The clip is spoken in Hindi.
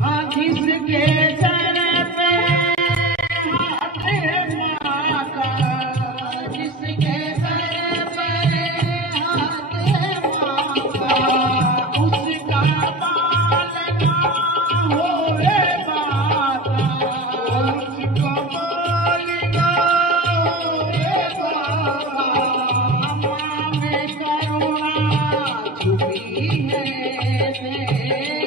हाँ जिसके सर पे हाथ माँ का, जिसके सर पे हाथ माँ का, उसका बाल ना होए बाबा, उसका बाल ना होए बाबा। माँ में करुणा छुपी है